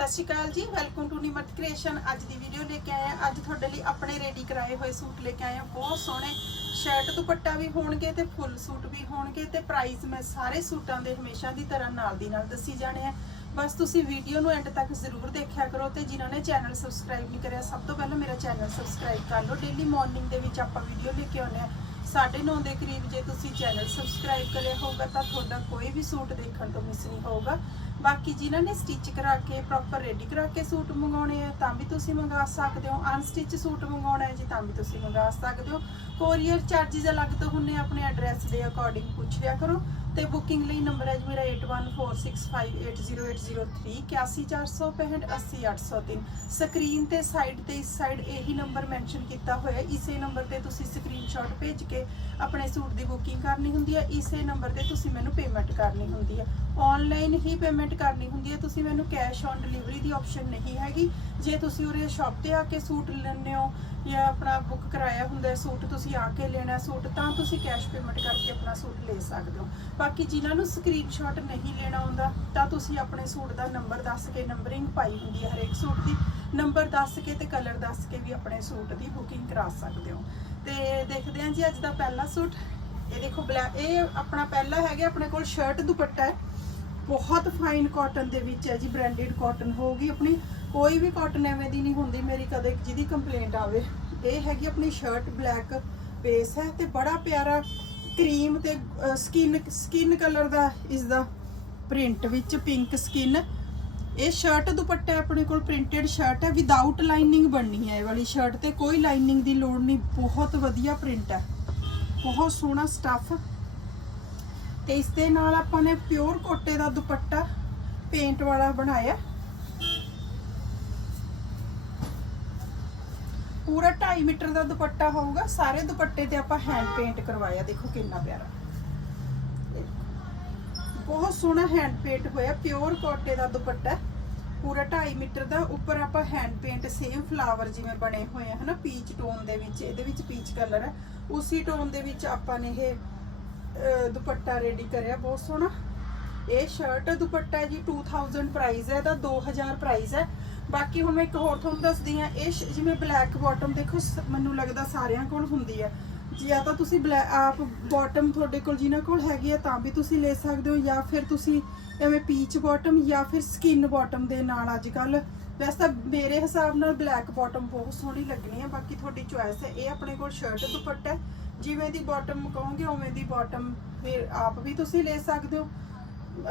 ਸਤਿ ਸ਼੍ਰੀ ਅਕਾਲ ਜੀ welcome to Nimrat creation ਅੱਜ ਦੀ ਵੀਡੀਓ ਲੈ ਕੇ ਆਏ ਹਾਂ। ਅੱਜ ਤੁਹਾਡੇ ਲਈ ਆਪਣੇ ਰੈਡੀ ਕਰਾਏ ਹੋਏ ਸੂਟ ਲੈ ਕੇ ਆਏ ਹਾਂ। ਬਹੁਤ ਸੋਹਣੇ ਸ਼ਰਟ ਦੁਪੱਟਾ ਵੀ ਹੋਣਗੇ ਤੇ ਫੁੱਲ ਸੂਟ ਵੀ ਹੋਣਗੇ ਤੇ ਪ੍ਰਾਈਸ ਮੈਂ ਸਾਰੇ ਸੂਟਾਂ ਦੇ ਹਮੇਸ਼ਾ ਦੀ ਤਰ੍ਹਾਂ ਨਾਲ ਦੀ ਨਾਲ ਦੱਸੀ ਜਾਣੇ ਆ। ਬਸ ਤੁਸੀਂ ਵੀਡੀਓ ਨੂੰ ਐਂਡ ਤੱਕ ਜ਼ਰੂਰ ਦੇਖਿਆ ਕਰੋ ਤੇ ਜਿਨ੍ਹਾਂ ਨੇ ਚੈਨਲ ਸਬਸਕ੍ਰਾਈਬ ਨਹੀਂ ਕਰਿਆ, ਸਭ ਤੋਂ ਪਹਿਲਾਂ ਮੇਰਾ ਚੈਨਲ ਸਬਸਕ੍ਰਾਈਬ ਕਰ ਲਓ। ਡੇਲੀ ਮਾਰਨਿੰਗ ਦੇ ਵਿੱਚ ਆਪਾਂ ਵੀਡੀਓ ਲੈ ਕੇ ਆਉਂਦੇ ਆ 9:30 ਦੇ ਕਰੀਬ ਜੇ ਤੁਸੀਂ ਚੈਨਲ ਸਬਸਕ੍ਰਾਈਬ ਕਰਿਆ ਹੋਊਗਾ ਤਾਂ ਤੁਹਾਡਾ ਕੋਈ ਵੀ ਸੂਟ ਦੇਖਣ ਤੋਂ ਮਿਸ ਨਹੀਂ ਹੋਊਗਾ। ਬਾਕੀ ਜਿਨ੍ਹਾਂ ਨੇ ਸਟਿਚ ਕਰਾ ਕੇ ਪ੍ਰੋਪਰ ਰੈਡੀ ਕਰਾ ਕੇ ਸੂਟ ਮੰਗਾਉਣੇ ਆ, ਤਾਂ ਵੀ ਤੁਸੀਂ ਮੰਗਾ ਸਕਦੇ ਹੋ। ਅਨਸਟਿਚ ਸੂਟ ਮੰਗਾਉਣਾ ਹੈ ਜੀ, ਤਾਂ ਵੀ ਤੁਸੀਂ ਮੰਗਾ ਸਕਦੇ ਹੋ। ਕੋਰੀਅਰ ਚਾਰजेस ਅਲੱਗ ਤੋਂ ਹੁੰਨੇ ਆਪਣੇ ਐਡਰੈਸ ਦੇ ਅਕੋਰਡਿੰਗ ਪੁੱਛ ਲਿਆ ਕਰੋ। ਤੇ ਬੁਕਿੰਗ ਲਈ ਨੰਬਰ ਹੈ ਜੀ, ਮੇਰਾ 8146580803 80465 ਸਕਰੀਨ ਤੇ ਸਾਈਡ ਤੇ ਇਸ ਸਾਈਡ ਇਹੀ ਨੰਬਰ ਮੈਂਸ਼ਨ ਕੀਤਾ ਹੋਇਆ ਹੈ। ਇਸੇ ਨੰਬਰ ਤੇ ਤੁਸੀਂ ਸਕਰੀਨਸ਼ਾਟ ਭੇਜ ਕੇ ਆਪਣੇ ਸੂਟ ਦੀ ਬੁਕਿੰਗ ਕਰਨੀ ਹੁੰਦੀ ਹੈ। ਇਸੇ ਨੰਬਰ ਤੇ ਤੁਸੀਂ ਮੈਨੂੰ ਪੇਮੈਂਟ ਕਰਨੀ ਹੁੰਦੀ ਹੈ। ਆਨਲਾਈਨ ਹੀ ਪੇਮੈਂਟ ਕਰਨੀ ਹੁੰਦੀ ਹੈ। ਤੁਸੀਂ ਮੈਨੂੰ ਕੈਸ਼ ਔਨ ਡਿਲੀਵਰੀ ਦੀ ਆਪਸ਼ਨ ਨਹੀਂ ਹੈਗੀ। ਜੇ ਤੁਸੀਂ ਉਰੇ ਸ਼ਾਪ ਤੇ ਆ ਕੇ ਸੂਟ ਲੈਣੇ ਹੋ ਜਾਂ ਆਪਣਾ ਬੁੱਕ ਕਰਾਇਆ ਹੁੰਦਾ ਸੂਟ ਤੁਸੀਂ ਆ ਕੇ ਲੈਣਾ ਸੂਟ, ਤਾਂ ਤੁਸੀਂ ਕੈਸ਼ ਪੇਮੈਂਟ ਕਰਕੇ ਆਪਣਾ ਸੂਟ ਲੈ ਸਕਦੇ ਹੋ। ਬਾਕੀ ਜਿਨ੍ਹਾਂ ਨੂੰ ਸਕਰੀਨਸ਼ਾਟ ਨਹੀਂ ਲੈਣਾ ਆਉਂਦਾ, ਤਾਂ ਤੁਸੀਂ ਆਪਣੇ ਸੂਟ ਦਾ ਨੰਬਰ ਦੱਸ ਕੇ ਨੰਬਰਿੰਗ ਪਾਈ ਹੁੰਦੀ ਹੈ ਹਰੇਕ ਸੂਟ ਦੀ। ਨੰਬਰ ਦੱਸ ਕੇ ਤੇ ਕਲਰ ਦੱਸ ਕੇ ਵੀ ਆਪਣੇ ਸੂਟ ਦੀ ਬੁਕਿੰਗ ਕਰਾ ਸਕਦੇ ਹੋ। ਤੇ ਦੇਖਦੇ ਹਾਂ ਜੀ ਅੱਜ ਦਾ ਪਹਿਲਾ ਸੂਟ। ਇਹ ਦੇਖੋ ਬਲੈਕ ਇਹ ਆਪਣਾ ਪਹਿਲਾ ਹੈਗਾ, ਆਪਣੇ ਕੋਲ ਸ਼ਰਟ ਦੁਪੱਟਾ ਹੈ। ਬਹੁਤ ਫਾਈਨ ਕਾਟਨ ਦੇ ਵਿੱਚ ਹੈ ਜੀ ਬ੍ਰਾਂਡਡ ਕਾਟਨ ਹੋਊਗੀ ਆਪਣੀ। ਕੋਈ ਵੀ ਕਾਟਨ ਐਵੇਂ ਦੀ ਨਹੀਂ ਹੁੰਦੀ, ਮੇਰੀ ਕਦੇ ਜਿਹਦੀ ਕੰਪਲੇਂਟ ਆਵੇ। ਇਹ ਹੈਗੀ ਆਪਣੀ ਸ਼ਰਟ ਬਲੈਕ ਬੇਸ ਹੈ ਤੇ ਬੜਾ ਪਿਆਰਾ ਕਰੀਮ ਤੇ ਸਕਿਨ ਸਕਿਨ ਕਲਰ ਦਾ ਇਸ ਦਾ ਪ੍ਰਿੰਟ ਵਿੱਚ ਪਿੰਕ ਸਕਿਨ ਇਹ ਸ਼ਰਟ ਦੁਪੱਟਾ ਆਪਣੇ ਕੋਲ ਪ੍ਰਿੰਟਡ ਸ਼ਰਟ ਹੈ ਵਿਦਆਊਟ ਲਾਈਨਿੰਗ ਬਣਨੀ ਹੈ ਇਹ ਵਾਲੀ ਸ਼ਰਟ ਤੇ। ਕੋਈ ਲਾਈਨਿੰਗ ਦੀ ਲੋੜ ਨਹੀਂ, ਬਹੁਤ ਵਧੀਆ ਪ੍ਰਿੰਟ ਹੈ। ਬਹੁਤ ਸੋਹਣਾ ਸਟੱਫ ਇਸ ਦੇ ਨਾਲ ਆਪਾਂ ਨੇ ਪਿਓਰ ਕੋਟੇ ਦਾ ਦੁਪੱਟਾ ਪੇਂਟ ਵਾਲਾ ਬਣਾਇਆ। ਪੂਰਾ 2.5 ਮੀਟਰ ਦਾ ਦੁਪੱਟਾ ਹੋਊਗਾ। ਸਾਰੇ ਦੁਪੱਟੇ ਤੇ ਆਪਾਂ ਹੈਂਡ ਪੇਂਟ ਕਰਵਾਇਆ। ਦੇਖੋ ਕਿੰਨਾ ਪਿਆਰਾ। ਬਹੁਤ ਸੋਹਣਾ ਹੈਂਡ ਪੇਂਟ ਹੋਇਆ। ਪਿਓਰ ਕੋਟੇ ਦਾ ਦੁਪੱਟਾ। ਪੂਰਾ 2.5 ਮੀਟਰ ਦਾ। ਉੱਪਰ ਆਪਾਂ ਹੈਂਡ ਪੇਂਟ ਸੇਮ ਫਲਾਵਰ ਜਿਵੇਂ ਬਣੇ ਹੋਏ ਆ, ਹਨਾ? ਪੀਚ ਟੋਨ ਦੇ ਵਿੱਚ। ਇਹਦੇ ਵਿੱਚ ਪੀਚ ਕਲਰ ਹੈ ਉਸੇ ਟੋਨ ਦੇ ਵਿੱਚ ਆਪਾਂ ਨੇ ਇਹ ਦੁਪੱਟਾ ਰੈਡੀ ਕਰਿਆ, ਬਹੁਤ ਸੋਹਣਾ। ਇਹ ਸ਼ਰਟ ਦੁਪੱਟਾ ਜੀ 2000 ਪ੍ਰਾਈਸ ਹੈ, ਇਹਦਾ 2000 ਪ੍ਰਾਈਸ ਹੈ। ਬਾਕੀ ਹੁਣ ਮੈਂ ਇੱਕ ਹੋਰ ਤੁਹਾਨੂੰ ਦੱਸਦੀ ਆ ਇਹ ਸ਼- ਜਿਵੇਂ ਬਲੈਕ ਬਾਟਮ ਦੇਖੋ, ਸ- ਮੈਨੂੰ ਲੱਗਦਾ ਸਾਰਿਆਂ ਕੋਲ ਹੁੰਦੀ ਹੈ। ਜਾਂ ਤਾਂ ਤੁਸੀਂ ਬਲੈ, ਆਪ ਬਾਟਮ ਤੁਹਾਡੇ ਕੋਲ ਜਿਨ੍ਹਾਂ ਕੋਲ ਹੈਗੀ ਹੈ, ਤਾਂ ਵੀ ਤੁਸੀਂ ਲੈ ਸਕਦੇ ਹੋ, ਜਾਂ ਫਿਰ ਤੁਸੀਂ ਐਵੇਂ ਪੀਚ ਬਾਟਮ ਜਾਂ ਫਿਰ ਸਕਿਨ ਬਾਟਮ ਦੇ ਨਾਲ ਅੱਜ ਕੱਲ ਵੈਸੇ ਤਾਂ ਮੇਰੇ ਹਿਸਾਬ ਨਾਲ ਬਲੈਕ ਬਾਟਮ ਬਹੁਤ ਸੋਹਣੀ ਲੱਗਣੀ ਹੈ, ਬਾਕੀ ਤੁਹਾਡੀ ਚੁਆਇਸ ਹੈ। ਇਹ ਆਪਣੇ ਕੋਲ ਸ਼ਰਟ ਦੁਪੱਟਾ ਜਿਵੇਂ ਦੀ ਬਾਟਮ ਕਹੋਗੇ, ਉਵੇਂ ਦੀ ਬਾਟਮ ਫਿਰ ਆਪ ਵੀ ਤੁਸੀਂ ਲੈ ਸਕਦੇ ਹੋ।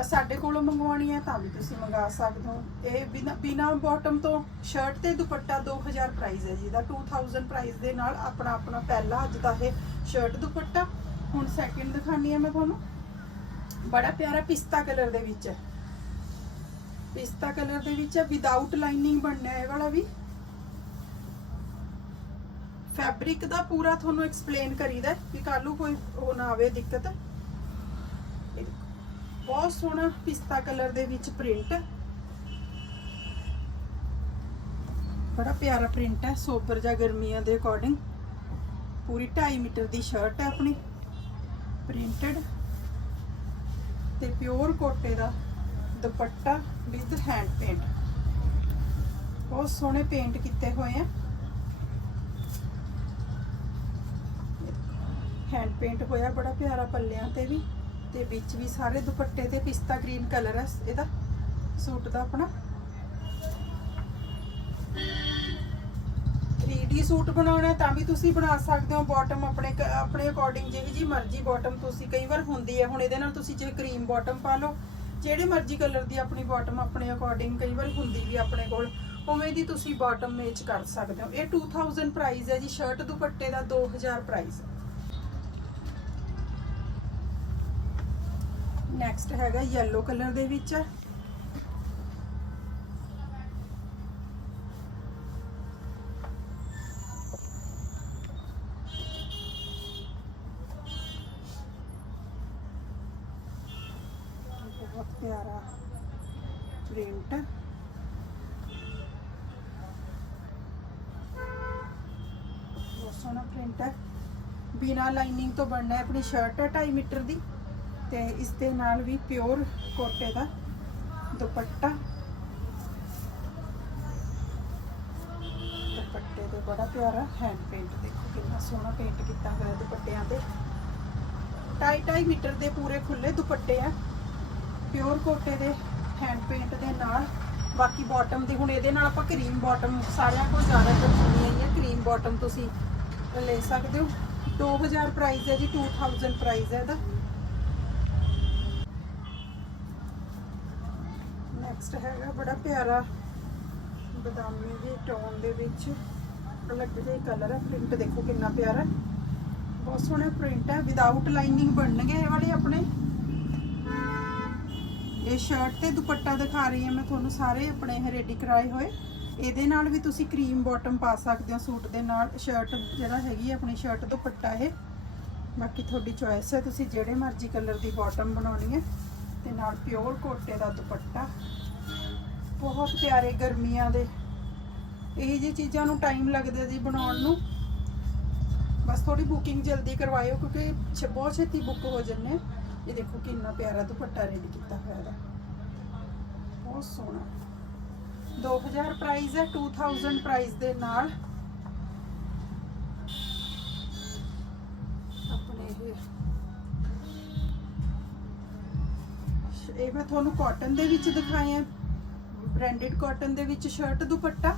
ਸਾਡੇ ਕੋਲੋਂ ਮੰਗਵਾਉਣੀ ਹੈ ਤਾਂ ਵੀ ਤੁਸੀਂ ਮੰਗਾ ਸਕਦੇ ਹੋ। ਇਹ ਬਿਨਾ ਬਿਨਾ ਬਾਟਮ ਤੋਂ ਸ਼ਰਟ ਤੇ ਦੁਪੱਟਾ 2000 ਪ੍ਰਾਈਸ ਹੈ ਜਿਹਦਾ 2000 ਪ੍ਰਾਈਸ ਦੇ ਨਾਲ ਆਪਣਾ ਆਪਣਾ ਪਹਿਲਾ ਅੱਜ ਦਾ ਇਹ ਸ਼ਰਟ ਦੁਪੱਟਾ। ਹੁਣ ਸੈਕਿੰਡ ਦਿਖਾਣੀ ਹੈ ਮੈਂ ਤੁਹਾਨੂੰ। ਬੜਾ ਪਿਆਰਾ ਪਿਸਤਾ ਕਲਰ ਦੇ ਵਿੱਚ ਹੈ। ਪਿਸਤਾ ਕਲਰ ਦੇ ਵਿੱਚ ਹੈ। ਵਿਦਆਊਟ ਲਾਈਨਿੰਗ ਬਣਨਾ ਹੈ ਇਹ ਵਾਲਾ ਵੀ। ਫੈਬਰਿਕ ਦਾ ਪੂਰਾ ਤੁਹਾਨੂੰ ਐਕਸਪਲੇਨ ਕਰੀਦਾ ਹੈ ਕਿ ਕੱਲ ਨੂੰ ਕੋਈ ਉਹ ਨਾ ਆਵੇ ਦਿੱਕਤ। ਬਹੁਤ ਸੋਹਣਾ ਪਿਸਤਾ ਕਲਰ ਦੇ ਵਿੱਚ ਪ੍ਰਿੰਟ ਬੜਾ ਪਿਆਰਾ ਪ੍ਰਿੰਟ ਹੈ ਸੋਬਰ ਜਾਂ ਗਰਮੀਆਂ ਦੇ ਅਕੋਰਡਿੰਗ ਪੂਰੀ 2.5 ਮੀਟਰ ਦੀ ਸ਼ਰਟ ਹੈ ਆਪਣੀ ਪ੍ਰਿੰਟਡ ਤੇ ਪਿਓਰ ਕੋਟੇ ਦਾ ਦੁਪੱਟਾ ਵਿਦ ਹੈਂਡ ਪੇਂਟ ਬਹੁਤ ਸੋਹਣੇ ਪੇਂਟ ਕੀਤੇ ਹੋਏ ਆ। ਹੈਂਡ ਪੇਂਟ ਹੋਇਆ ਬੜਾ ਪਿਆਰਾ ਪੱਲਿਆਂ ਤੇ ਵੀ, ਤੇ ਵਿੱਚ ਵੀ ਸਾਰੇ ਦੁਪੱਟੇ ਤੇ ਪਿਸਤਾ ਗ੍ਰੀਨ ਕਲਰ ਹੈ ਇਹਦਾ, ਸੂਟ ਦਾ ਆਪਣਾ। 3D ਸੂਟ ਬਣਾਉਣਾ ਤਾਂ ਵੀ ਤੁਸੀਂ ਬਣਾ ਸਕਦੇ ਹੋ ਬਾਟਮ ਆਪਣੇ ਆਪਣੇ ਅਕੋਰਡਿੰਗ ਜਿਹੀ ਜੀ ਮਰਜ਼ੀ ਬਾਟਮ ਤੁਸੀਂ ਕਈ ਵਾਰ ਹੁੰਦੀ ਹੈ, ਹੁਣ ਇਹਦੇ ਨਾਲ ਤੁਸੀਂ ਜੇ ਕਰੀਮ ਬਾਟਮ ਪਾ ਲਓ, ਜਿਹੜੇ ਮਰਜ਼ੀ ਕਲਰ ਦੀ ਆਪਣੀ ਬਾਟਮ ਆਪਣੇ ਅਕੋਰਡਿੰਗ ਕਈ ਵਾਰ ਹੁੰਦੀ ਵੀ ਆਪਣੇ ਕੋਲ, ਉਵੇਂ ਦੀ ਤੁਸੀਂ ਬਾਟਮ ਮੈਚ ਕਰ ਸਕਦੇ ਹੋ। ਇਹ 2000 ਪ੍ਰਾਈਸ ਹੈ ਜੀ ਸ਼ਰਟ ਦੁਪੱਟੇ ਦਾ 2000 ਪ੍ਰਾਈਸ ਹੈ। ਨੈਕਸਟ ਹੈਗਾ yellow ਕਲਰ ਦੇ ਵਿੱਚ। ਬਹੁਤ ਪਿਆਰਾ ਪ੍ਰਿੰਟ ਬਹੁਤ ਸੋਹਣਾ ਪ੍ਰਿੰਟ ਹੈ। ਬਿਨਾ ਲਾਈਨਿੰਗ ਤੋਂ ਬਣਨਾ ਹੈ, ਆਪਣੀ ਸ਼ਰਟ ਹੈ 2.5 ਮੀਟਰ ਦੀ। ਤੇ ਇਸ ਦੇ ਨਾਲ ਵੀ ਪਿਓਰ ਕੋਟੇ ਦਾ ਦੁਪੱਟਾ। ਦੁਪੱਟੇ ਤੇ ਬੜਾ ਪਿਆਰਾ ਹੈਂਡ ਪੇਂਟ ਦੇਖੋ ਕਿੰਨਾ ਸੋਹਣਾ ਪੇਂਟ ਕੀਤਾ ਹੋਇਆ ਦੁਪੱਟਿਆਂ ਤੇ। 2.5 ਮੀਟਰ ਦੇ ਪੂਰੇ ਖੁੱਲੇ ਦੁਪੱਟੇ ਆ। ਪਿਓਰ ਕੋਟੇ ਦੇ ਹੈਂਡ ਪੇਂਟ ਦੇ ਨਾਲ। ਬਾਕੀ ਬਾਟਮ ਦੀ, ਹੁਣ ਇਹਦੇ ਨਾਲ ਆਪਾਂ ਕਰੀਮ ਬਾਟਮ ਸਾਰਿਆਂ ਕੋਲ ਜ਼ਿਆਦਾ ਚੱਲਣੀ ਹੈ। ਕਰੀਮ ਬਾਟਮ ਤੁਸੀਂ ਲੈ ਸਕਦੇ ਹੋ। 2000 ਪ੍ਰਾਈਸ ਹੈ ਜੀ 2000 ਪ੍ਰਾਈਸ ਹੈ ਇਹਦਾ। ਨੈਕਸਟ ਹੈਗਾ ਬੜਾ ਪਿਆਰਾ ਬਦਾਮੀ ਦੇ ਟੋਨ ਦੇ ਵਿੱਚ। ਅਲੱਗ ਜਿਹਾ ਕਲਰ ਹੈ ਪ੍ਰਿੰਟ ਦੇਖੋ ਕਿੰਨਾ ਪਿਆਰਾ ਬਹੁਤ ਸੋਹਣਾ ਪ੍ਰਿੰਟ ਹੈ ਵਿਦਆਊਟ ਲਾਈਨਿੰਗ ਬਣਨਗੇ ਇਹ ਵਾਲੇ ਆਪਣੇ। ਇਹ ਸ਼ਰਟ ਤੇ ਦੁਪੱਟਾ ਦਿਖਾ ਰਹੀ ਹਾਂ ਮੈਂ ਤੁਹਾਨੂੰ ਸਾਰੇ, ਆਪਣੇ ਇਹ ਰੈਡੀ ਕਰਾਏ ਹੋਏ। ਇਹਦੇ ਨਾਲ ਵੀ ਤੁਸੀਂ ਕਰੀਮ ਬਾਟਮ ਪਾ ਸਕਦੇ ਹੋ ਸੂਟ ਦੇ ਨਾਲ। ਸ਼ਰਟ ਜਿਹੜਾ ਹੈਗੀ ਹੈ, ਆਪਣੀ ਸ਼ਰਟ ਦੁਪੱਟਾ ਇਹ। ਬਾਕੀ ਤੁਹਾਡੀ ਚੋਇਸ ਹੈ, ਤੁਸੀਂ ਜਿਹੜੇ ਮਰਜ਼ੀ ਕਲਰ ਦੀ ਬਾਟਮ ਬਣਾਉਣੀ ਹੈ। ਤੇ ਨਾਲ ਪਿਓਰ ਕੋਟੇ ਦਾ ਦੁਪੱਟਾ। ਬਹੁਤ ਪਿਆਰੇ ਗਰਮੀਆਂ ਦੇ। ਇਹ ਜੀ ਚੀਜ਼ਾਂ ਨੂੰ ਟਾਈਮ ਲੱਗਦਾ ਜੀ ਬਣਾਉਣ ਨੂੰ। ਬਸ ਥੋੜੀ ਬੁਕਿੰਗ ਜਲਦੀ ਕਰਵਾਇਓ ਕਿਉਂਕਿ ਛ- ਬਹੁਤ ਛੇਤੀ ਬੁੱਕ ਹੋ ਜੰਨੇ ਇਹ ਦੇਖੋ ਕਿੰਨਾ ਪਿਆਰਾ ਦੁਪੱਟਾ ਰੈਡੀ ਕੀਤਾ ਹੋਇਆ ਹੈ ਬਹੁਤ ਸੋਹਣਾ। 2000 ਪ੍ਰਾਈਸ ਹੈ 2000 ਪ੍ਰਾਈਸ ਦੇ ਨਾਲ। ਆਪਣੇ ਇਹ। ਇਹ ਮੈਂ ਤੁਹਾਨੂੰ ਕਾਟਨ ਦੇ ਵਿੱਚ ਦਿਖਾਏ ਆ। ਬ੍ਰਾਂਡਡ ਕਾਟਨ ਦੇ ਵਿੱਚ ਸ਼ਰਟ ਦੁਪੱਟਾ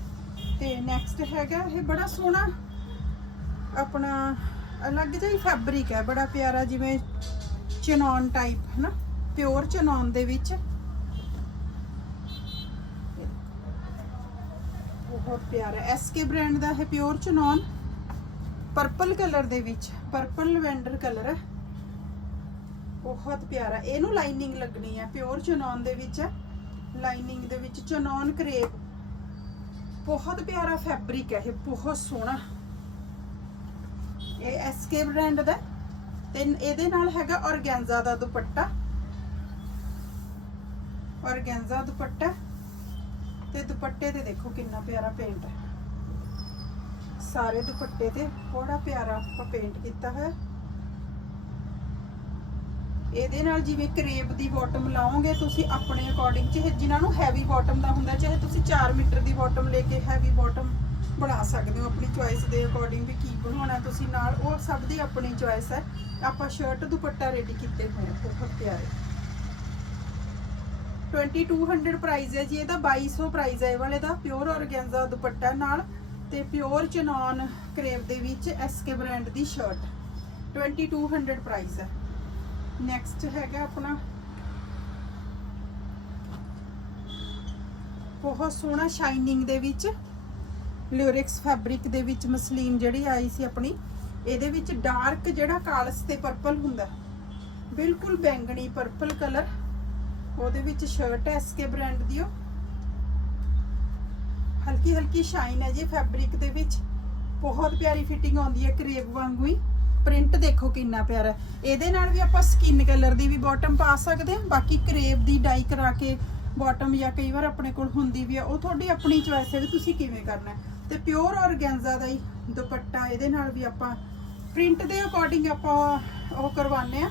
ਤੇ ਨੈਕਸਟ ਹੈਗਾ ਇਹ ਬੜਾ ਸੋਹਣਾ ਆਪਣਾ ਅਲੱਗ ਜਿਹਾ ਹੀ ਫੈਬਰਿਕ ਹੈ, ਬੜਾ ਪਿਆਰਾ ਜਿਵੇਂ ਚਨੌਨ ਟਾਈਪ ਹੈ ਨਾ ਪਿਓਰ ਚਨੌਨ ਦੇ ਵਿੱਚ। ਬਹੁਤ ਪਿਆਰਾ ਐਸਕੇ ਬ੍ਰਾਂਡ ਦਾ ਹੈ ਪਿਓਰ ਚਨੌਨ। ਪਰਪਲ ਕਲਰ ਦੇ ਵਿੱਚ ਪਰਪਲ ਲਵੈਂਡਰ ਕਲਰ ਹੈ। ਬਹੁਤ ਪਿਆਰਾ ਇਹਨੂੰ ਲਾਈਨਿੰਗ ਲੱਗਣੀ ਹੈ ਪਿਓਰ ਚਨੌਨ ਦੇ ਵਿੱਚ ਹੈ। ਲਾਈਨਿੰਗ ਦੇ ਵਿੱਚ ਚਨੌਨ ਕਰੇਪ ਬਹੁਤ ਪਿਆਰਾ ਫੈਬਰਿਕ ਹੈ ਇਹ, ਬਹੁਤ ਸੋਹਣਾ। ਇਹ ਐਸਕੇ ਬ੍ਰਾਂਡ ਦਾ ਤੇ ਇਹਦੇ ਨਾਲ ਹੈਗਾ ਔਰਗੈਂਜ਼ਾ ਦਾ ਦੁਪੱਟਾ। ਔਰਗੈਂਜ਼ਾ ਦੁਪੱਟਾ ਤੇ ਦੁਪੱਟੇ ਤੇ ਦੇਖੋ ਕਿੰਨਾ ਪਿਆਰਾ ਪੇਂਟ ਹੈ। ਸਾਰੇ ਦੁਪੱਟੇ ਤੇ ਬੜਾ ਪਿਆਰਾ ਆਪਾਂ ਪੇਂਟ ਕੀਤਾ ਹੈ ਇਹਦੇ ਨਾਲ ਜਿਵੇਂ ਕਰੇਪ ਦੀ ਬਾਟਮ ਲਾਓਗੇ, ਤੁਸੀਂ ਆਪਣੇ ਅਕੋਰਡਿੰਗ ਚਾਹੇ ਜਿਨ੍ਹਾਂ ਨੂੰ ਹੈਵੀ ਬਾਟਮ ਦਾ ਹੁੰਦਾ, ਚਾਹੇ ਤੁਸੀਂ 4 ਮੀਟਰ ਦੀ ਬਾਟਮ ਲੈ ਕੇ ਹੈਵੀ ਬਾਟਮ ਬਣਾ ਸਕਦੇ ਹੋ ਆਪਣੀ ਚੁਆਇਸ ਦੇ ਅਕੋਰਡਿੰਗ ਵੀ ਕੀ ਬਣਾਉਣਾ ਤੁਸੀਂ ਨਾਲ, ਉਹ ਸਭ ਦੀ ਆਪਣੀ ਚੁਆਇਸ ਹੈ। ਆਪਾਂ ਸ਼ਰਟ ਦੁਪੱਟਾ ਰੈਡੀ ਕੀਤੇ ਹੋਏ ਆ ਬਹੁਤ ਪਿਆਰੇ 2200 ਪ੍ਰਾਈਸ ਹੈ ਜੀ, ਇਹਦਾ 2200 ਪ੍ਰਾਈਸ ਹੈ ਇਹ ਵਾਲੇ ਦਾ ਪਿਓਰ ਔਰਗੈਂਜ਼ਾ ਦੁਪੱਟਾ ਨਾਲ ਤੇ ਪਿਓਰ ਚਨੌਨ ਕਰੇਵ ਦੇ ਵਿੱਚ ਐਸਕੇ ਬ੍ਰਾਂਡ ਦੀ ਸ਼ਰਟ 2200 ਪ੍ਰਾਈਸ ਹੈ। ਨੈਕਸਟ ਹੈਗਾ ਆਪਣਾ। ਬਹੁਤ ਸੋਹਣਾ ਸ਼ਾਈਨਿੰਗ ਦੇ ਵਿੱਚ ਲਿਓਰਿਕਸ ਫੈਬਰਿਕ ਦੇ ਵਿੱਚ ਮਸਲੀਨ ਜਿਹੜੀ ਆਈ ਸੀ ਆਪਣੀ, ਇਹਦੇ ਵਿੱਚ ਡਾਰਕ ਜਿਹੜਾ ਕਾਲਸ ਤੇ ਪਰਪਲ ਹੁੰਦਾ, ਬਿਲਕੁਲ ਬੈਂਗਣੀ ਪਰਪਲ ਕਲਰ ਉਹਦੇ ਵਿੱਚ ਸ਼ਰਟ ਹੈ ਐਸਕੇ ਬ੍ਰਾਂਡ ਦੀ ਉਹ ਹਲਕੀ ਹਲਕੀ ਸ਼ਾਈਨ ਹੈ ਜੀ ਫੈਬਰਿਕ ਦੇ ਵਿੱਚ, ਬਹੁਤ ਪਿਆਰੀ ਫਿਟਿੰਗ ਆਉਂਦੀ ਹੈ ਕਰੇਪ ਵਾਂਗੂ ਹੀ। ਪ੍ਰਿੰਟ ਦੇਖੋ ਕਿੰਨਾ ਪਿਆਰਾ ਇਹਦੇ ਨਾਲ ਵੀ ਆਪਾਂ ਸਕਿਨ ਕਲਰ ਦੀ ਵੀ ਬਾਟਮ ਪਾ ਸਕਦੇ ਹਾਂ, ਬਾਕੀ ਕਰੇਪ ਦੀ ਡਾਈ ਕਰਾ ਕੇ ਬਾਟਮ ਜਾਂ ਕਈ ਵਾਰ ਆਪਣੇ ਕੋਲ ਹੁੰਦੀ ਵੀ ਆ, ਉਹ ਤੁਹਾਡੀ ਆਪਣੀ ਚੋਇਸ ਹੈ ਵੀ ਤੁਸੀਂ ਕਿਵੇਂ ਕਰਨਾ ਤੇ ਪਿਓਰ ਔਰਗੈਂਜ਼ਾ ਦਾ ਹੀ ਦੁਪੱਟਾ, ਇਹਦੇ ਨਾਲ ਵੀ ਆਪਾਂ ਪ੍ਰਿੰਟ ਦੇ ਅਕੋਰਡਿੰਗ ਆਪਾਂ ਉਹ ਕਰਵਾਉਂਦੇ ਆ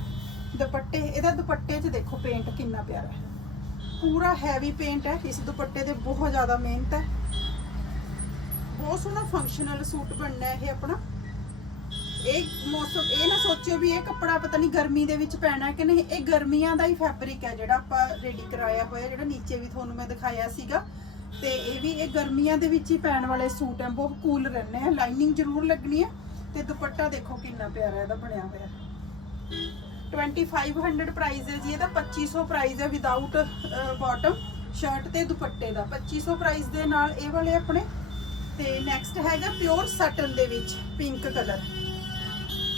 ਦੁਪੱਟੇ, ਇਹਦਾ ਦੁਪੱਟੇ 'ਚ ਦੇਖੋ ਪੇਂਟ ਕਿੰਨਾ ਪਿਆਰਾ ਹੈ। ਪੂਰਾ ਹੈਵੀ ਪੇਂਟ ਹੈ, ਇਸ ਦੁਪੱਟੇ ਤੇ ਬਹੁਤ ਜ਼ਿਆਦਾ ਮਿਹਨਤ ਹੈ। ਬਹੁਤ ਸੋਹਣਾ ਫੰਕਸ਼ਨਲ ਸੂਟ ਬਣਨਾ ਇਹ ਆਪਣਾ। ਇਹ ਮੌਸਮ, ਇਹ ਨਾ ਸੋਚਿਓ ਵੀ ਇਹ ਕੱਪੜਾ ਪਤਾ ਨਹੀਂ ਗਰਮੀ ਦੇ ਵਿੱਚ ਪੈਣਾ ਕਿ ਨਹੀਂ, ਇਹ ਗਰਮੀਆਂ ਦਾ ਹੀ ਫੈਬਰਿਕ ਹੈ ਜਿਹੜਾ ਆਪਾਂ ਰੈਡੀ ਕਰਾਇਆ ਹੋਇਆ, ਜਿਹੜਾ ਨੀਚੇ ਵੀ ਤੁਹਾਨੂੰ ਮੈਂ ਦਿਖਾਇਆ ਸੀਗਾ। ਤੇ ਇਹ ਵੀ ਇਹ ਗਰਮੀਆਂ ਦੇ ਵਿੱਚ ਹੀ ਪੈਣ ਵਾਲੇ ਸੂਟ ਹੈ, ਬਹੁਤ ਕੂਲ ਰਹਿੰਦੇ ਆ ਲਾਈਨਿੰਗ ਜ਼ਰੂਰ ਲੱਗਣੀ ਹੈ। ਤੇ ਦੁਪੱਟਾ ਦੇਖੋ ਕਿੰਨਾ ਪਿਆਰਾ ਇਹਦਾ ਬਣਿਆ ਹੋਇਆ। 2500 ਪ੍ਰਾਈਸ ਹੈ ਜੀ, ਇਹਦਾ 2500 ਪ੍ਰਾਈਸ ਹੈ ਵਿਦਆਊਟ ਬਾਟਮ ਸ਼ਰਟ ਤੇ ਦੁਪੱਟੇ ਦਾ। 2500 ਪ੍ਰਾਈਸ ਦੇ ਨਾਲ ਇਹ ਵਾਲੇ ਆਪਣੇ। ਤੇ ਨੈਕਸਟ ਹੈਗਾ ਪਿਓਰ ਸਟਨ ਦੇ ਵਿੱਚ ਪਿੰਕ ਕਲਰ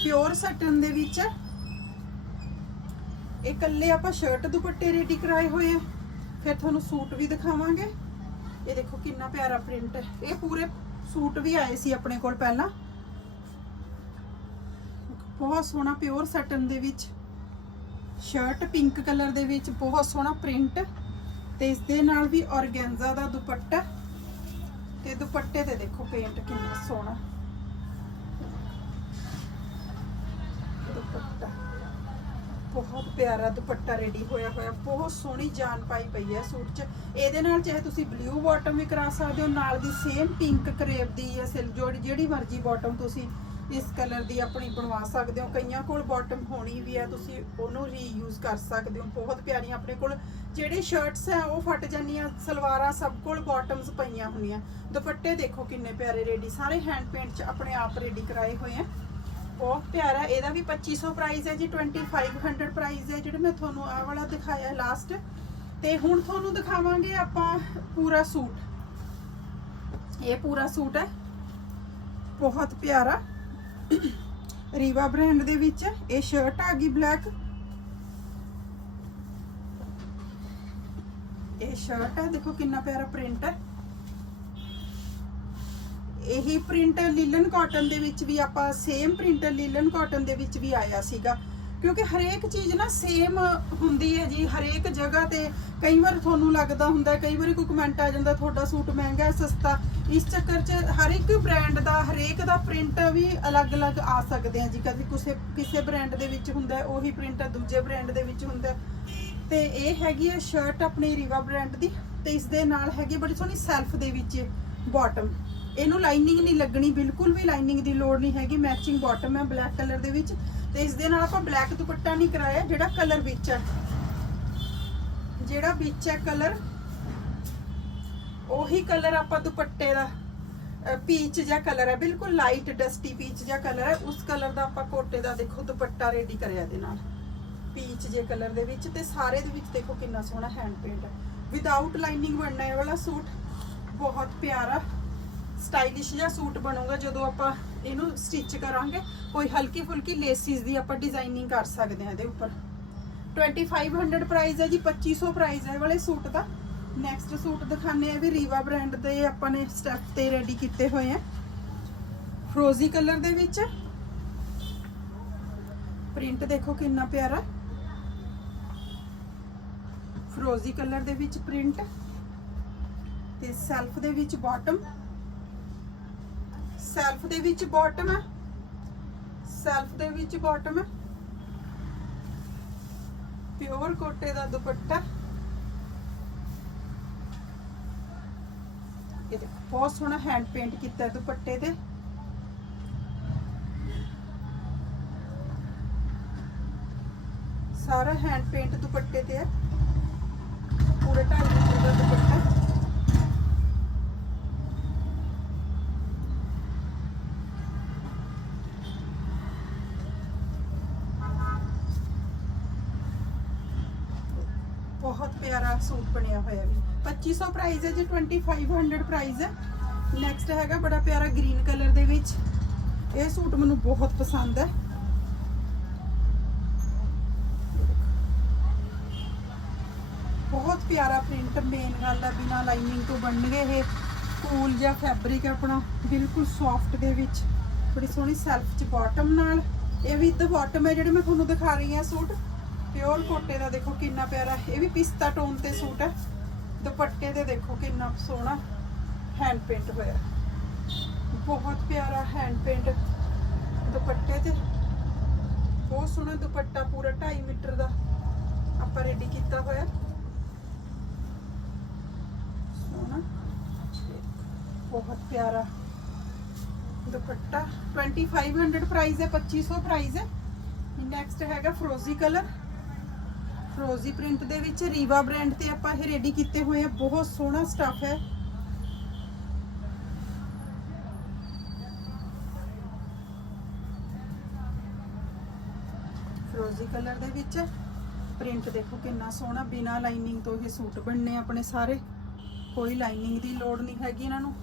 ਪਿਓਰ ਸਟਨ ਦੇ ਵਿੱਚ ਇਹ ਕੱਲੇ ਆਪਾਂ ਸ਼ਰਟ ਦੁਪੱਟੇ ਰੈਡੀ ਕਰਾਏ ਹੋਏ ਆ। ਫਿਰ ਤੁਹਾਨੂੰ ਸੂਟ ਵੀ ਦਿਖਾਵਾਂਗੇ। ਇਹ ਦੇਖੋ ਕਿੰਨਾ ਪਿਆਰਾ ਪ੍ਰਿੰਟ ਹੈ। ਇਹ ਪੂਰੇ ਸੂਟ ਵੀ ਆਏ ਸੀ ਆਪਣੇ ਕੋਲ ਪਹਿਲਾਂ। ਬਹੁਤ ਸੋਹਣਾ ਪਿਓਰ ਸਟਨ ਦੇ ਵਿੱਚ। ਸ਼ਰਟ ਪਿੰਕ ਕਲਰ ਦੇ ਵਿੱਚ ਬਹੁਤ ਸੋਹਣਾ ਪ੍ਰਿੰਟ ਤੇ ਇਸ ਦੇ ਨਾਲ ਵੀ ਔਰਗੈਂਜ਼ਾ ਦਾ ਦੁਪੱਟਾ ਤੇ ਦੁਪੱਟੇ ਤੇ ਦੇਖੋ ਪੇਂਟ ਕਿੰਨਾ ਸੋਹਣਾ ਦੁਪੱਟਾ ਬਹੁਤ ਪਿਆਰਾ ਦੁਪੱਟਾ ਰੈਡੀ ਹੋਇਆ ਹੋਇਆ। ਬਹੁਤ ਸੋਹਣੀ ਜਾਨ ਪਾਈ ਪਈ ਹੈ ਸੂਟ 'ਚ। ਇਹਦੇ ਨਾਲ ਚਾਹੇ ਤੁਸੀਂ ਬਲੂ ਬਾਟਮ ਵੀ ਕਰਾ ਸਕਦੇ ਹੋ, ਨਾਲ ਦੀ ਸੇਮ ਪਿੰਕ ਕਰੇਪ ਦੀ ਜਾਂ ਸਿਲ ਜੋੜੀ, ਜਿਹੜੀ ਮਰਜ਼ੀ ਬਾਟਮ ਤੁਸੀਂ ਇਸ ਕਲਰ ਦੀ ਆਪਣੀ ਬਣਵਾ ਸਕਦੇ ਹੋ। ਕਈਆਂ ਕੋਲ ਬਾਟਮ ਹੋਣੀ ਵੀ ਹੈ, ਤੁਸੀਂ ਉਹਨੂੰ ਰੀਯੂਜ਼ ਕਰ ਸਕਦੇ ਹੋ। ਬਹੁਤ ਪਿਆਰੀਆਂ ਆਪਣੇ ਕੋਲ ਜਿਹੜੇ ਸ਼ਰਟਸ ਹੈ, ਉਹ ਫਟ ਜਾਂਦੀਆਂ, ਸਲਵਾਰਾਂ ਸਭ ਕੋਲ ਬਾਟਮਸ ਪਈਆਂ ਹੁੰਦੀਆਂ। ਦੁਪੱਟੇ ਦੇਖੋ ਕਿੰਨੇ ਪਿਆਰੇ ਰੈਡੀ ਸਾਰੇ ਹੈਂਡ ਪੇਂਟ 'ਚ ਆਪਣੇ ਆਪ ਰੈਡੀ ਕਰਾਏ ਹੋਏ ਆ ਬਹੁਤ ਪਿਆਰਾ ਇਹਦਾ ਵੀ 2500 ਪ੍ਰਾਈਸ ਹੈ ਜੀ 2500 ਪ੍ਰਾਈਸ ਹੈ ਜਿਹੜਾ ਮੈਂ ਤੁਹਾਨੂੰ ਆਹ ਵਾਲਾ ਦਿਖਾਇਆ ਲਾਸਟ ਤੇ ਹੁਣ ਤੁਹਾਨੂੰ ਦਿਖਾਵਾਂਗੇ ਆਪਾਂ ਪੂਰਾ ਸੂਟ। ਇਹ ਪੂਰਾ ਸੂਟ ਹੈ। ਬਹੁਤ ਪਿਆਰਾ। ਰੀਵਾ ਬ੍ਰਾਂਡ ਦੇ ਵਿੱਚ ਇਹ ਸ਼ਰਟ ਆ ਗਈ ਬਲੈਕ ਇਹ ਸ਼ਰਟ ਹੈ। ਦੇਖੋ ਕਿੰਨਾ ਪਿਆਰਾ ਪ੍ਰਿੰਟ ਹੈ। ਇਹੀ ਪ੍ਰਿੰਟ ਲਿਲਨ ਕਾਟਨ ਦੇ ਵਿੱਚ ਵੀ ਆਪਾਂ ਸੇਮ ਪ੍ਰਿੰਟ ਲਿਲਨ ਕਾਟਨ ਦੇ ਵਿੱਚ ਵੀ ਆਇਆ ਸੀਗਾ। ਕਿਉਂਕਿ ਹਰੇਕ ਚੀਜ਼ ਨਾ ਸੇਮ ਹੁੰਦੀ ਹੈ ਜੀ, ਹਰੇਕ ਜਗ੍ਹਾ ਤੇ ਕਈ ਵਾਰ ਤੁਹਾਨੂੰ ਲੱਗਦਾ ਹੁੰਦਾ, ਕਈ ਵਾਰੀ ਕੋਈ ਕਮੈਂਟ ਆ ਜਾਂਦਾ, ਤੁਹਾਡਾ ਸੂਟ ਮਹਿੰਗਾ ਹੈ, ਸਸਤਾ। ਇਸ ਚੱਕਰ 'ਚ ਹਰ ਇੱਕ ਬ੍ਰਾਂਡ ਦਾ, ਹਰੇਕ ਦਾ ਪ੍ਰਿੰਟ ਵੀ ਅਲੱਗ-ਅਲੱਗ ਆ ਸਕਦੇ ਆ ਜੀ। ਕਦੇ ਕਿਸੇ ਕਿਸੇ ਬ੍ਰਾਂਡ ਦੇ ਵਿੱਚ ਹੁੰਦਾ ਉਹੀ ਪ੍ਰਿੰਟ ਦੂਜੇ ਬ੍ਰਾਂਡ ਦੇ ਵਿੱਚ ਹੁੰਦਾ ਹੈ। ਤੇ ਇਹ ਹੈਗੀ ਹੈ ਸ਼ਰਟ ਆਪਣੀ ਰੀਵਾ ਬ੍ਰਾਂਡ ਦੀ ਤੇ ਇਸ ਦੇ ਨਾਲ ਹੈਗੀ ਬੜੀ ਸੋਹਣੀ ਸੈਲਫ ਦੇ ਵਿੱਚ ਬਾਟਮ ਇਹਨੂੰ ਲਾਈਨਿੰਗ ਨਹੀਂ ਲੱਗਣੀ, ਬਿਲਕੁਲ ਵੀ ਲਾਈਨਿੰਗ ਦੀ ਲੋੜ ਨਹੀਂ ਹੈਗੀ ਮੈਚਿੰਗ ਬਾਟਮ ਹੈ ਬਲੈਕ ਕਲਰ ਦੇ ਵਿੱਚ। ਤੇ ਇਸ ਦੇ ਨਾਲ ਆਪਾਂ ਬਲੈਕ ਦੁਪੱਟਾ ਨਹੀਂ ਕਰਾਇਆ, ਜਿਹੜਾ ਕਲਰ ਵਿੱਚ ਹੈ। ਜਿਹੜਾ ਵਿੱਚ ਹੈ ਕਲਰ ਉਹੀ ਕਲਰ ਆਪਾਂ ਦੁਪੱਟੇ ਦਾ ਪੀਚ ਜਿਹਾ ਕਲਰ ਹੈ, ਬਿਲਕੁਲ ਲਾਈਟ ਡਸਟੀ ਪੀਚ ਜਿਹਾ ਕਲਰ ਹੈ। ਉਸ ਕਲਰ ਦਾ ਆਪਾਂ ਕੋਟੇ ਦਾ ਦੇਖੋ ਦੁਪੱਟਾ ਰੈਡੀ ਕਰਿਆ ਦੇ ਨਾਲ। ਪੀਚ ਜੇ ਕਲਰ ਦੇ ਵਿੱਚ ਤੇ ਸਾਰੇ ਦੇ ਵਿੱਚ ਦੇਖੋ ਕਿੰਨਾ ਸੋਹਣਾ ਹੈਂਡ ਪੇਂਟ ਹੈ। ਵਿਦਆਊਟ ਲਾਈਨਿੰਗ ਬਣਨਾ ਇਹ ਵਾਲਾ ਸੂਟ ਬਹੁਤ ਪਿਆਰਾ। ਸਟਾਈਲਿਸ਼ ਜਿਹਾ ਸੂਟ ਬਣੂਗਾ, ਜਦੋਂ ਆਪਾਂ ਇਹਨੂੰ ਸਟਿਚ ਕਰਾਂਗੇ, ਕੋਈ ਹਲਕੀ ਫੁਲਕੀ ਲੇਸਿਸ ਦੀ ਆਪਾਂ ਡਿਜ਼ਾਈਨਿੰਗ ਕਰ ਸਕਦੇ ਹਾਂ ਇਹਦੇ ਉੱਪਰ। 2500 ਪ੍ਰਾਈਸ ਹੈ ਜੀ 2500 ਪ੍ਰਾਈਸ ਹੈ ਵਾਲੇ ਸੂਟ ਦਾ। ਨੈਕਸਟ ਸੂਟ ਦਿਖਾਣੇ ਆ ਵੀ ਰੀਵਾ ਬ੍ਰਾਂਡ ਦੇ ਆਪਾਂ ਨੇ ਸਟੈਪ ਤੇ ਰੈਡੀ ਕੀਤੇ ਹੋਏ ਆ। ਫਰੋਜ਼ੀ ਕਲਰ ਦੇ ਵਿੱਚ। ਪ੍ਰਿੰਟ ਦੇਖੋ ਕਿੰਨਾ ਪਿਆਰਾ। ਫਰੋਜ਼ੀ ਕਲਰ ਦੇ ਵਿੱਚ ਪ੍ਰਿੰਟ ਤੇ ਸੈਲਫ ਦੇ ਵਿੱਚ ਬਾਟਮ ਸੈਲਫ ਦੇ ਵਿੱਚ ਬਾਟਮ ਹੈ। ਸੈਲਫ ਦੇ ਵਿੱਚ ਬਾਟਮ ਹੈ। ਪਿਓਰ ਕੋਟੇ ਦਾ ਦੁਪੱਟਾ। ਇਹ ਦੇਖੋ, ਬਹੁਤ ਸੋਹਣਾ ਹੈਂਡ ਪੇਂਟ ਕੀਤਾ ਦੁਪੱਟੇ ਤੇ। ਸਾਰਾ ਹੈਂਡ ਪੇਂਟ ਦੁਪੱਟੇ ਤੇ ਹੈ। ਪੂਰੇ 2.5 ਮੀਟਰ ਦਾ ਦੁਪੱਟਾ ਬਹੁਤ ਪਿਆਰਾ ਸੂਟ ਬਣਿਆ ਹੋਇਆ ਵੀ। 2500 ਪ੍ਰਾਈਸ ਹੈ ਜੀ 2500 ਪ੍ਰਾਈਸ ਹੈ। ਨੈਕਸਟ ਹੈਗਾ ਬੜਾ ਪਿਆਰਾ ਗ੍ਰੀਨ ਕਲਰ ਦੇ ਵਿੱਚ। ਇਹ ਸੂਟ ਮੈਨੂੰ ਬਹੁਤ ਪਸੰਦ ਹੈ। ਬਹੁਤ ਪਿਆਰਾ ਪ੍ਰਿੰਟ ਮੇਨ ਗੱਲ ਹੈ, ਬਿਨਾ ਲਾਈਨਿੰਗ ਤੋਂ ਬਣਨਗੇ ਇਹ। ਕੂਲ ਜਿਹਾ ਫੈਬਰਿਕ ਆਪਣਾ, ਬਿਲਕੁਲ ਸੌਫਟ ਦੇ ਵਿੱਚ। ਬੜੀ ਸੋਹਣੀ ਸੈਲਫ ਚ ਬਾਟਮ ਨਾਲ। ਇਹ ਵੀ ਤੇ ਬਾਟਮ ਹੈ, ਜਿਹੜੇ ਮੈਂ ਤੁਹਾਨੂੰ ਦਿਖਾ ਰਹੀ ਹਾਂ ਸੂਟ। ਪਿਓਰ ਕੋਟੇ ਦਾ ਦੇਖੋ ਕਿੰਨਾ ਪਿਆਰਾ, ਇਹ ਵੀ ਪਿਸਤਾ ਟੋਨ ਤੇ ਸੂਟ ਹੈ। ਦੁਪੱਟੇ ਤੇ ਦੇਖੋ ਕਿੰਨਾ ਸੋਹਣਾ ਹੈਂਡ ਪੇਂਟ ਹੋਇਆ। ਬਹੁਤ ਪਿਆਰਾ ਹੈਂਡ ਪੇਂਟ ਦੁਪੱਟੇ ਤੇ। ਬਹੁਤ ਸੋਹਣਾ ਦੁਪੱਟਾ, ਪੂਰਾ 2.5 ਮੀਟਰ ਦਾ ਆਪਾਂ ਰੈਡੀ ਕੀਤਾ ਹੋਇਆ। ਸੋਹਣਾ। ਬਹੁਤ ਪਿਆਰਾ ਦੁਪੱਟਾ। 2500 ਪ੍ਰਾਈਸ ਹੈ 2500 ਪ੍ਰਾਈਸ ਹੈ। ਨੈਕਸਟ ਹੈਗਾ ਫਰੋਜ਼ੀ ਕਲਰ ਫਰੋਜ਼ੀ ਪ੍ਰਿੰਟ ਦੇ ਵਿੱਚ ਰੀਵਾ ਬ੍ਰਾਂਡ ਤੇ ਆਪਾਂ ਇਹ ਰੈਡੀ ਕੀਤੇ ਹੋਏ ਆ। ਬਹੁਤ ਸੋਹਣਾ ਸਟੱਫ ਹੈ। ਫਰੋਜ਼ੀ ਕਲਰ ਦੇ ਵਿੱਚ ਪ੍ਰਿੰਟ ਦੇਖੋ ਕਿੰਨਾ ਸੋਹਣਾ। ਬਿਨਾ ਲਾਈਨਿੰਗ ਤੋਂ ਇਹ ਸੂਟ ਬਣਨੇ ਆਪਣੇ ਸਾਰੇ। ਕੋਈ ਲਾਈਨਿੰਗ ਦੀ ਲੋੜ ਨਹੀਂ ਹੈਗੀ ਇਹਨਾਂ ਨੂੰ।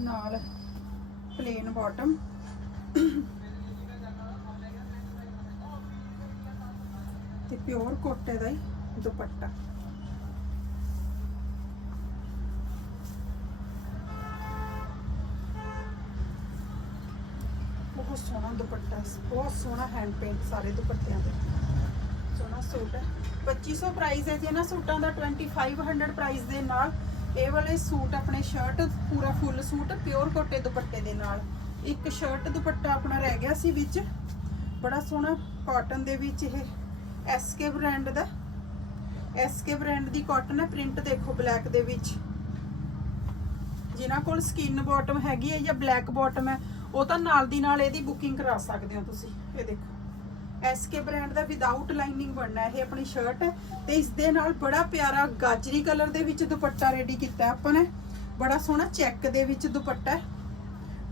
ਨਾਲ ਪਲੇਨ ਬਾਟਮ ਤੇ ਪਿਓਰ ਕੋਟੇ ਦਾ ਹੀ ਦੁਪੱਟਾ। ਬਹੁਤ ਸੋਹਣਾ ਦੁਪੱਟਾ ਬਹੁਤ ਸੋਹਣਾ ਹੈਂਡ ਪੇਂਟ ਸਾਰੇ ਦੁਪੱਟਿਆਂ ਦੇ। ਸੋਹਣਾ ਸੂਟ ਹੈ। 2500 ਪ੍ਰਾਈਸ ਹੈ ਜੀ ਇਹਨਾਂ ਸੂਟਾਂ ਦਾ 2500 ਪ੍ਰਾਈਸ ਦੇ ਨਾਲ। ਇਹ ਵਾਲੇ ਸੂਟ ਆਪਣੇ ਸ਼ਰਟ ਪੂਰਾ ਫੁੱਲ ਸੂਟ ਪਿਓਰ ਕੋਟੇ ਦੁਪੱਟੇ ਦੇ ਨਾਲ। ਇੱਕ ਸ਼ਰਟ ਦੁਪੱਟਾ ਆਪਣਾ ਰਹਿ ਗਿਆ ਸੀ ਵਿੱਚ। ਬੜਾ ਸੋਹਣਾ ਕਾਟਨ ਦੇ ਵਿੱਚ ਇਹ ਐਸਕੇ ਬ੍ਰਾਂਡ ਦਾ। ਐਸਕੇ ਬ੍ਰਾਂਡ ਦੀ ਕਾਟਨ ਹੈ ਪ੍ਰਿੰਟ ਦੇਖੋ ਬਲੈਕ ਦੇ ਵਿੱਚ। ਜਿਨ੍ਹਾਂ ਕੋਲ ਸਕਿਨ ਬਾਟਮ ਹੈਗੀ ਹੈ ਜਾਂ ਬਲੈਕ ਬਾਟਮ ਹੈ, ਉਹ ਤਾਂ ਨਾਲ ਦੀ ਨਾਲ ਇਹਦੀ ਬੁਕਿੰਗ ਕਰਾ ਸਕਦੇ ਹੋ ਤੁਸੀਂ। ਇਹ ਦੇਖੋ। ਐਸਕੇ ਬ੍ਰਾਂਡ ਦਾ ਵਿਦਆਊਟ ਲਾਈਨਿੰਗ ਬਣਨਾ ਇਹ ਆਪਣੀ ਸ਼ਰਟ ਹੈ। ਤੇ ਇਸ ਦੇ ਨਾਲ ਬੜਾ ਪਿਆਰਾ ਗਾਜਰੀ ਕਲਰ ਦੇ ਵਿੱਚ ਦੁਪੱਟਾ ਰੈਡੀ ਕੀਤਾ ਆਪਾਂ ਨੇ। ਬੜਾ ਸੋਹਣਾ ਚੈੱਕ ਦੇ ਵਿੱਚ ਦੁਪੱਟਾ ਹੈ।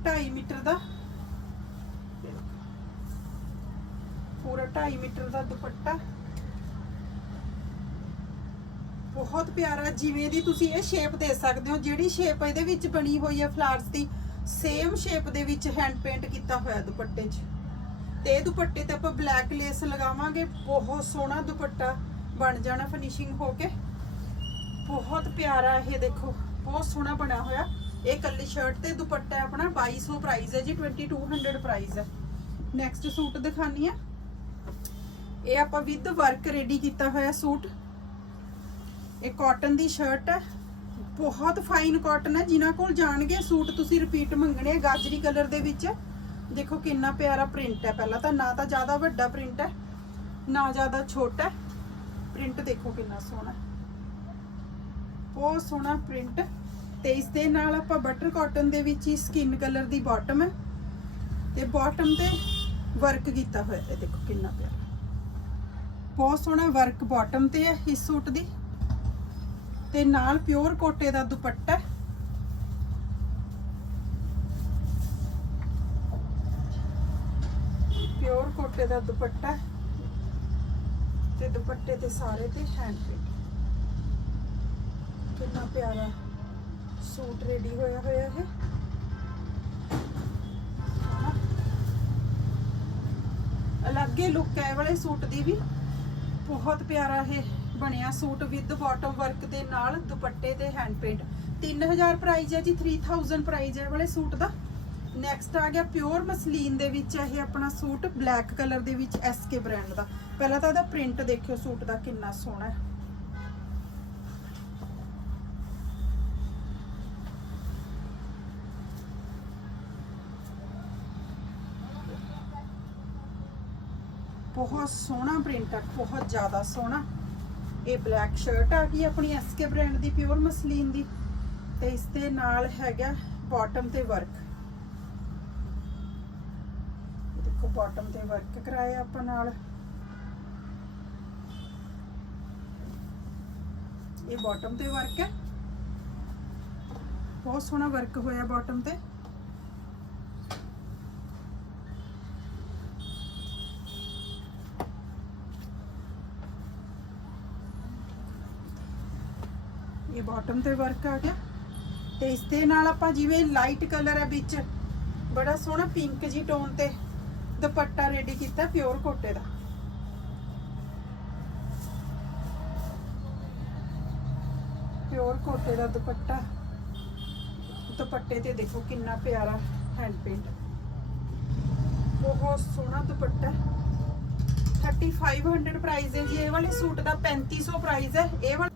2.5 ਮੀਟਰ ਦਾ ਪੂਰਾ 2.5 ਮੀਟਰ ਦਾ ਦੁਪੱਟਾ। ਬਹੁਤ ਪਿਆਰਾ, ਜਿਵੇਂ ਦੀ ਤੁਸੀਂ ਇਹ ਸ਼ੇਪ ਦੇ ਸਕਦੇ ਹੋ, ਜਿਹੜੀ ਸ਼ੇਪ ਇਹਦੇ ਵਿੱਚ ਬਣੀ ਹੋਈ ਹੈ ਫਲਾਵਰਸ ਦੀ ਸੇਮ ਸ਼ੇਪ ਦੇ ਵਿੱਚ ਹੈਂਡ ਪੇਂਟ ਕੀਤਾ ਹੋਇਆ ਦੁਪੱਟੇ 'ਚ। ਤੇ ਇਹ ਦੁਪੱਟੇ ਤੇ ਆਪਾਂ ਬਲੈਕ ਲੇਸ ਲਗਾਵਾਂਗੇ, ਬਹੁਤ ਸੋਹਣਾ ਦੁਪੱਟਾ ਬਣ ਜਾਣਾ ਫਿਨਿਸ਼ਿੰਗ ਹੋ ਕੇ। ਬਹੁਤ ਪਿਆਰਾ ਇਹ ਦੇਖੋ, ਬਹੁਤ ਸੋਹਣਾ ਬਣਿਆ ਹੋਇਆ। ਇਹ ਕੱਲੀ ਸ਼ਰਟ ਤੇ ਦੁਪੱਟਾ ਹੈ ਆਪਣਾ 2200 ਪ੍ਰਾਈਸ ਹੈ ਜੀ 2200 ਪ੍ਰਾਈਸ ਹੈ। ਨੈਕਸਟ ਸੂਟ ਦਿਖਾਨੀ ਆ। ਇਹ ਆਪਾਂ ਵਿਦ ਵਰਕ ਰੈਡੀ ਕੀਤਾ ਹੋਇਆ ਸੂਟ। ਇਹ ਕਾਟਨ ਦੀ ਸ਼ਰਟ ਹੈ। ਬਹੁਤ ਫਾਈਨ ਕਾਟਨ ਹੈ। ਜਿਨ੍ਹਾਂ ਕੋਲ ਜਾਣਗੇ ਸੂਟ ਤੁਸੀਂ ਰਿਪੀਟ ਮੰਗਣੇ ਗਾਜਰੀ ਕਲਰ ਦੇ ਵਿੱਚ। ਦੇਖੋ ਕਿੰਨਾ ਪਿਆਰਾ ਪ੍ਰਿੰਟ ਹੈ। ਪਹਿਲਾਂ ਤਾਂ ਨਾ ਤਾਂ ਜ਼ਿਆਦਾ ਵੱਡਾ ਪ੍ਰਿੰਟ ਹੈ, ਨਾ ਜ਼ਿਆਦਾ ਛੋਟਾ ਪ੍ਰਿੰਟ ਦੇਖੋ ਕਿੰਨਾ ਸੋਹਣਾ ਬਹੁਤ ਸੋਹਣਾ ਪ੍ਰਿੰਟ ਤੇ ਇਸ ਦੇ ਨਾਲ ਆਪਾਂ ਬਟਰ ਕਾਟਨ ਦੇ ਵਿੱਚ ਹੀ ਸਕਿਨ ਕਲਰ ਦੀ ਬਾਟਮ ਹੈ। ਤੇ ਬਾਟਮ ਤੇ ਵਰਕ ਕੀਤਾ ਹੋਇਆ ਹੈ। ਦੇਖੋ ਕਿੰਨਾ ਪਿਆਰਾ। ਬਹੁਤ ਸੋਹਣਾ ਵਰਕ ਬਾਟਮ ਤੇ ਹੈ ਇਸ ਸੂਟ ਦੀ। ਤੇ ਨਾਲ ਪਿਓਰ ਕੋਟੇ ਦਾ ਦੁਪੱਟਾ ਪਿਓਰ ਕੋਟੇ ਦਾ ਦੁਪੱਟਾ ਤੇ ਦੁਪੱਟੇ ਤੇ ਸਾਰੇ ਤੇ ਹੈਂਡ ਪੇਂਟ ਕਿੰਨਾ ਪਿਆਰਾ ਸੂਟ ਰੈਡੀ ਹੋਇਆ ਹੋਇਆ ਹੈ। ਹਨਾ? ਅਲੱਗ ਹੀ ਲੁੱਕ ਹੈ ਵਾਲੇ ਸੂਟ ਦੀ ਵੀ। ਬਹੁਤ ਪਿਆਰਾ ਇਹ ਬਣਿਆ ਸੂਟ ਵਿਦ ਬਾਟਮ ਵਰਕ ਦੇ ਨਾਲ ਦੁਪੱਟੇ ਤੇ ਹੈਂਡ ਪੇਂਟ 3000 ਪ੍ਰਾਈਸ ਹੈ ਜੀ 3000 ਪ੍ਰਾਈਸ ਹੈ ਵਾਲੇ ਸੂਟ ਦਾ। ਨੈਕਸਟ ਆ ਗਿਆ ਪਿਓਰ ਮਸਲੀਨ ਦੇ ਵਿੱਚ ਇਹ ਆਪਣਾ ਸੂਟ ਬਲੈਕ ਕਲਰ ਦੇ ਵਿੱਚ ਐਸਕੇ ਬ੍ਰਾਂਡ ਦਾ। ਪਹਿਲਾਂ ਤਾਂ ਇਹਦਾ ਪ੍ਰਿੰਟ ਦੇਖਿਓ ਸੂਟ ਦਾ ਕਿੰਨਾ ਸੋਹਣਾ ਹੈ। ਬਹੁਤ ਸੋਹਣਾ ਪ੍ਰਿੰਟ ਹੈ ਬਹੁਤ ਜ਼ਿਆਦਾ ਸੋਹਣਾ। ਇਹ ਬਲੈਕ ਸ਼ਰਟ ਆ ਗਈ ਆਪਣੀ ਐਸਕੇ ਬ੍ਰਾਂਡ ਦੀ ਪਿਓਰ ਮਸਲੀਨ ਦੀ ਤੇ ਇਸ ਦੇ ਨਾਲ ਹੈਗਾ ਬਾਟਮ ਤੇ ਵਰਕ ਦੇਖੋ ਬਾਟਮ ਤੇ ਵਰਕ ਕਰਾਇਆ ਆਪਾਂ ਨਾਲ। ਇਹ ਬਾਟਮ ਤੇ ਵਰਕ ਹੈ। ਬਹੁਤ ਸੋਹਣਾ ਵਰਕ ਹੋਇਆ ਬਾਟਮ ਤੇ ਇਹ ਬਾਟਮ ਤੇ ਵਰਕ ਆ ਗਿਆ। ਤੇ ਇਸ ਦੇ ਨਾਲ ਆਪਾਂ ਜਿਵੇਂ ਲਾਈਟ ਕਲਰ ਹੈ ਵਿੱਚ, ਬੜਾ ਸੋਹਣਾ ਪਿੰਕ ਜੀ ਟੋਨ ਤੇ ਦੁਪੱਟਾ ਰੈਡੀ ਕੀਤਾ ਪਿਓਰ ਕੋਟੇ ਦਾ। ਪਿਓਰ ਕੋਟੇ ਦਾ ਦੁਪੱਟਾ। ਦੁਪੱਟੇ ਤੇ ਦੇਖੋ ਕਿੰਨਾ ਪਿਆਰਾ ਹੈਂਡ ਪੇਂਟ ਬਹੁਤ ਸੋਹਣਾ ਦੁਪੱਟਾ। 3500 ਪ੍ਰਾਈਸ ਹੈ ਜੀ। ਇਹ ਵਾਲੇ ਸੂਟ ਦਾ 3500 ਪ੍ਰਾਈਸ ਹੈ। ਇਹ ਵਾਲਾ